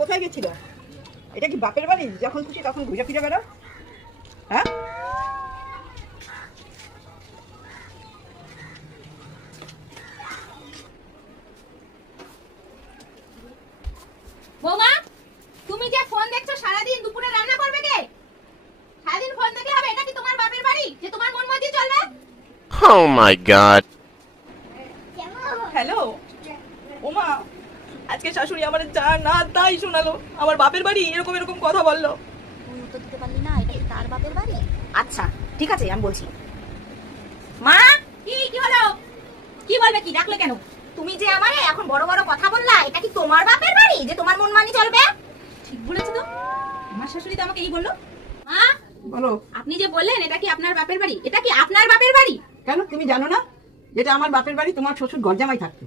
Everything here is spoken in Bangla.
কোথায় গেছিল? এটা কি বাপের বাড়ি? যখন খুশি তখন ঘুরে ফিরে বেড়াও। হ্যাঁ, বৌমা, তুমি যে ফোন দেখছো সারাদিন, দুপুরে রান্না করবে কে? সারাদিন ফোন দেখলে হবে? এটা কি তোমার বাপের বাড়ি যে তোমার মন মর্জি চলবে? Oh my god. হ্যালো ওমা, আজকে শাশুড়ি আমার যা না তাই শোনালো। আমার বাপের বাড়ি এরকম এরকম কথা বললো। তুই উত্তর দিতে পারলি না এটা কি তার বাপের বাড়ি? আচ্ছা ঠিক আছে, আমি বলছি। মা, কি হলো? কি বলবে? কি ডাকলে কেন? তুমি যে আমারে এখন বড় বড় কথা বললা, এটা কি তোমার বাপের বাড়ি যে তোমার মন মানি চলবে? ঠিক বলেছো তো, আমার শাশুড়ি তো আমাকে এই বললো। মা বলো। আপনি যে বললেন এটা কি আপনার বাপের বাড়ি, এটা কি আপনার বাপের বাড়ি? কেন, তুমি জানো না যেটা আমার বাপের বাড়ি? তোমার শ্বশুর গরজামাই থাকতো।